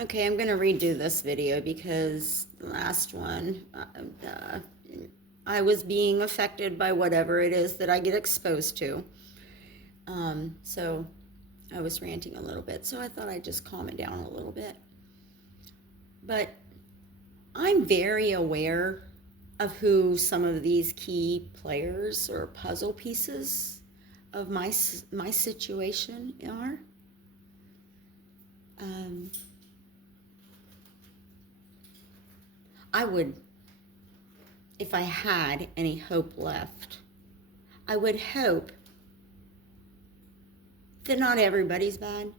Okay, I'm going to redo this video because the last one, I was being affected by whatever it is that I get exposed to. So I was ranting a little bit, so I thought I'd just calm it down a little bit. But I'm very aware of who some of these key players or puzzle pieces of my situation are. I would, if I had any hope left, I would hope that not everybody's bad.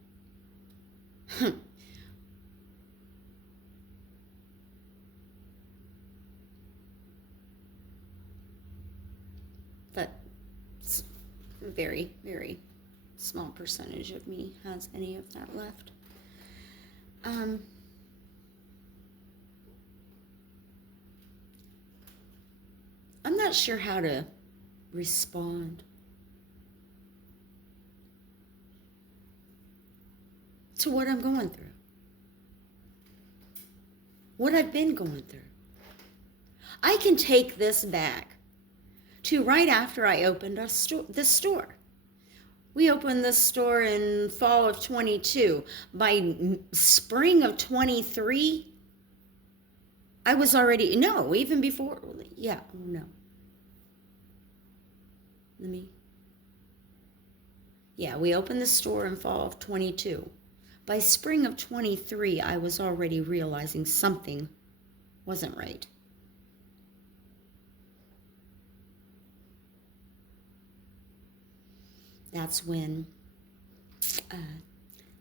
That's a very, very small percentage of me has any of that left. I'm not sure how to respond to what I'm going through, what I've been going through. I can take this back to right after I opened the store. We opened this store in fall of 22. By spring of 23, I was already, no, even before, yeah, no. We opened the store in fall of 22. By spring of 23, I was already realizing something wasn't right. That's when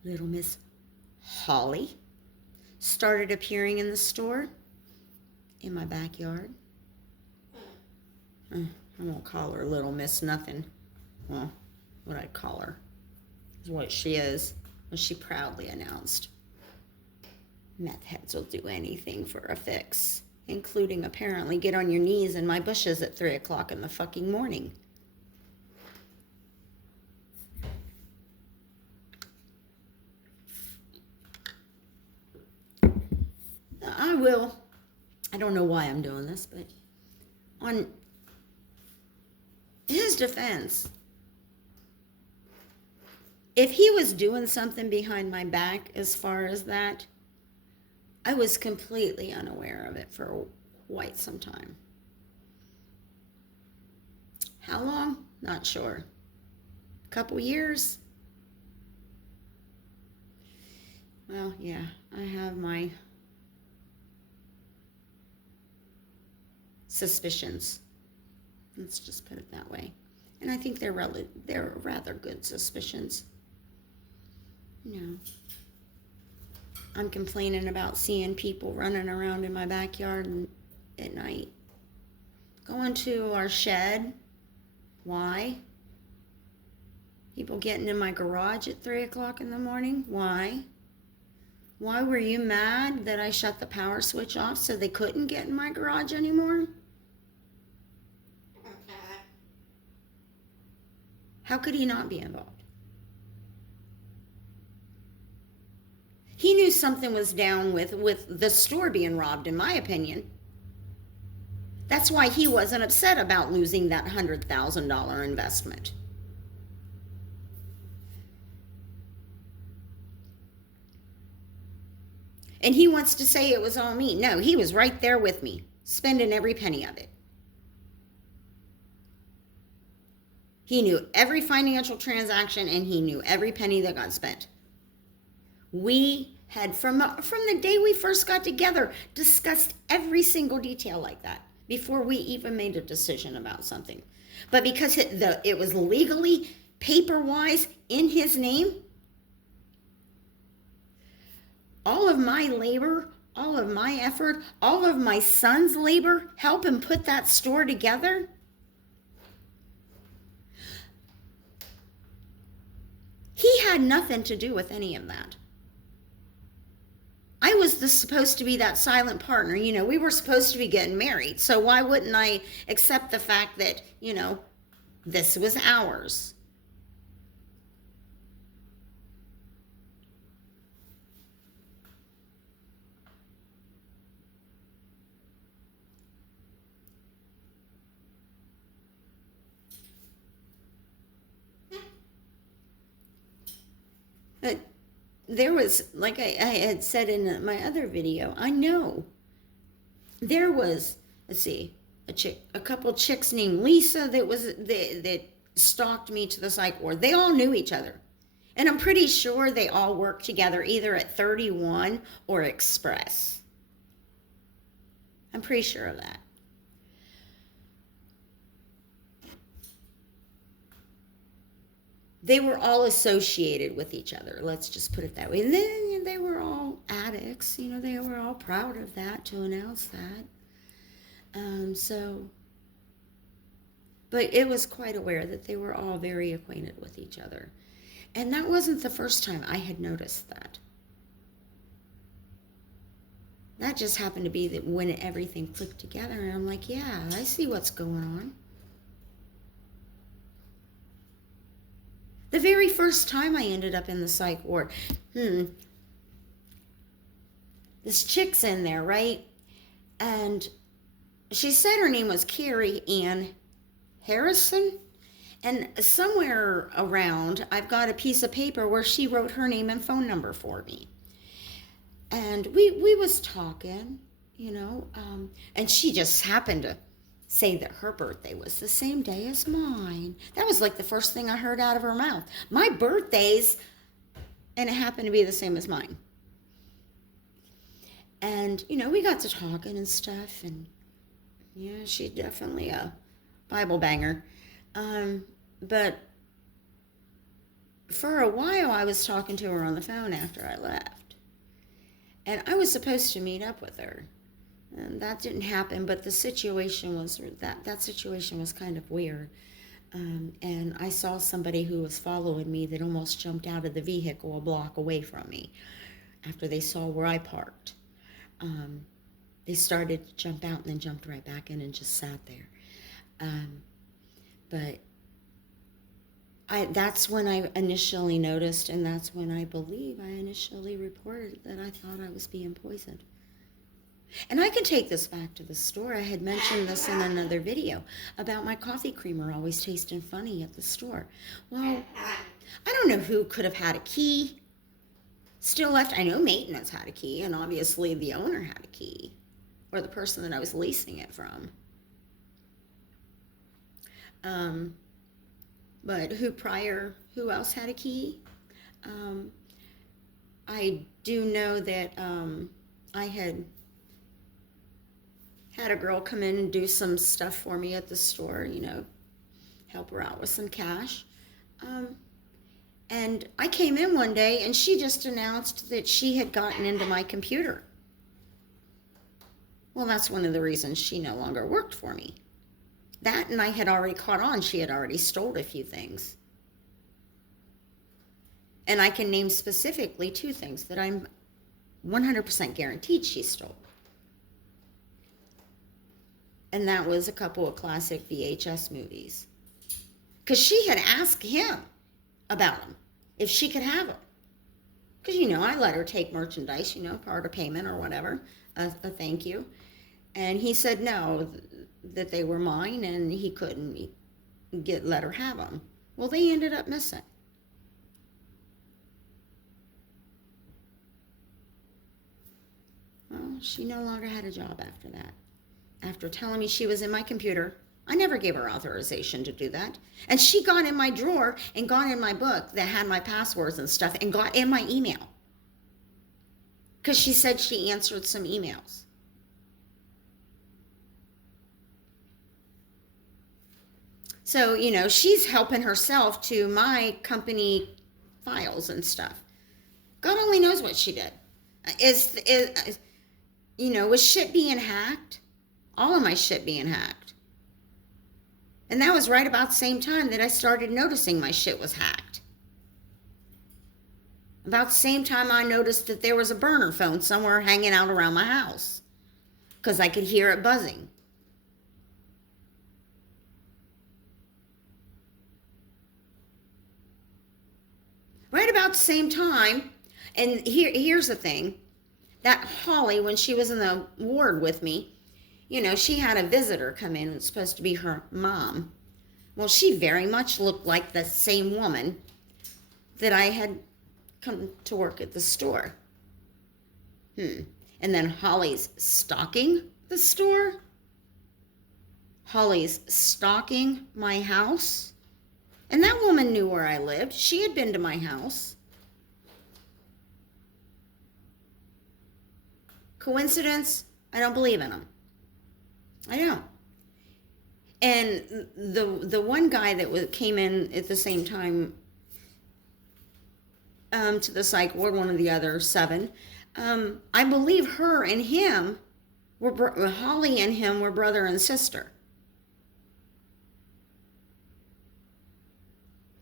little Miss Holly started appearing in the store in my backyard. I won't call her Little Miss nothing. Well, what I'd call her is what she is, what she proudly announced. Meth heads will do anything for a fix, including apparently get on your knees in my bushes at 3 o'clock in the fucking morning. I don't know why I'm doing this, but on his defense, if he was doing something behind my back as far as that, I was completely unaware of it for quite some time. How long? Not sure. A couple years? Well, yeah, I have my suspicions. Let's just put it that way. And I think they're rather good suspicions. I'm complaining about seeing people running around in my backyard at night. Going to our shed. Why? People getting in my garage at 3 o'clock in the morning. Why? Why were you mad that I shut the power switch off so they couldn't get in my garage anymore? How could he not be involved? He knew something was down with the store being robbed, in my opinion. That's why he wasn't upset about losing that $100,000 investment. And he wants to say it was all me. No, he was right there with me, spending every penny of it. He knew every financial transaction and he knew every penny that got spent. We had, from the day we first got together, discussed every single detail like that before we even made a decision about something. But because it was legally, paper-wise, in his name, all of my labor, all of my effort, all of my son's labor, help him put that store together, he had nothing to do with any of that. I was supposed to be that silent partner. We were supposed to be getting married. So why wouldn't I accept the fact that, this was ours? Uh, there was, like I had said in my other video, I know there was, let's see, a couple chicks named Lisa that stalked me to the psych ward. They all knew each other. And I'm pretty sure they all worked together either at 31 or Express. I'm pretty sure of that. They were all associated with each other. Let's just put it that way. And then they were all addicts. They were all proud of that, to announce that. But it was quite aware that they were all very acquainted with each other. And that wasn't the first time I had noticed that. That just happened to be that when everything clicked together, and I'm like, yeah, I see what's going on. The very first time I ended up in the psych ward, this chick's in there, right? And she said her name was Carrie Ann Harrison. And somewhere around, I've got a piece of paper where she wrote her name and phone number for me. And we was talking, and she just happened to say that her birthday was the same day as mine. That was like the first thing I heard out of her mouth. My birthday's, and it happened to be the same as mine. And, we got to talking and stuff, and yeah, she's definitely a Bible banger. But for a while I was talking to her on the phone after I left. And I was supposed to meet up with her. And that didn't happen, but the situation was, that situation was kind of weird. And I saw somebody who was following me that almost jumped out of the vehicle a block away from me after they saw where I parked. They started to jump out and then jumped right back in and just sat there. But that's when I initially noticed, and that's when I believe I initially reported that I thought I was being poisoned. And I can take this back to the store. I had mentioned this in another video about my coffee creamer always tasting funny at the store. Well, I don't know who could have had a key still left. I know maintenance had a key, and obviously the owner had a key, or the person that I was leasing it from. But who else had a key? I do know that I had a girl come in and do some stuff for me at the store, help her out with some cash. And I came in one day and she just announced that she had gotten into my computer. Well, that's one of the reasons she no longer worked for me. That, and I had already caught on, she had already stole a few things. And I can name specifically 2 things that I'm 100% guaranteed she stole. And that was a couple of classic VHS movies. Because she had asked him about them, if she could have them. Because, I let her take merchandise, part of payment or whatever, a thank you. And he said no, that they were mine, and he couldn't let her have them. Well, they ended up missing. Well, she no longer had a job after that. After telling me she was in my computer, I never gave her authorization to do that. And she got in my drawer and got in my book that had my passwords and stuff and got in my email. Because she said she answered some emails. So, she's helping herself to my company files and stuff. God only knows what she did. Was shit being hacked? All of my shit being hacked. And that was right about the same time that I started noticing my shit was hacked. About the same time I noticed that there was a burner phone somewhere hanging out around my house. Because I could hear it buzzing. Right about the same time, and here's the thing, that Holly, when she was in the ward with me, she had a visitor come in. It was supposed to be her mom. Well, she very much looked like the same woman that I had come to work at the store. And then Holly's stalking the store? Holly's stalking my house? And that woman knew where I lived. She had been to my house. Coincidence? I don't believe in them. I don't. And the one guy that came in at the same time to the psych ward, one of the other 7, I believe her and him Holly and him were brother and sister.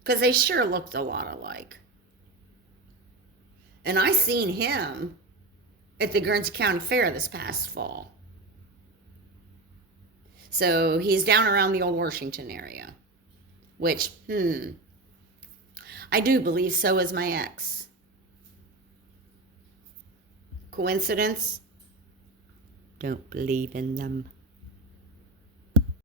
Because they sure looked a lot alike. And I seen him at the Guernsey County Fair this past fall. So he's down around the old Washington area. Which, I do believe so is my ex. Coincidence? Don't believe in them.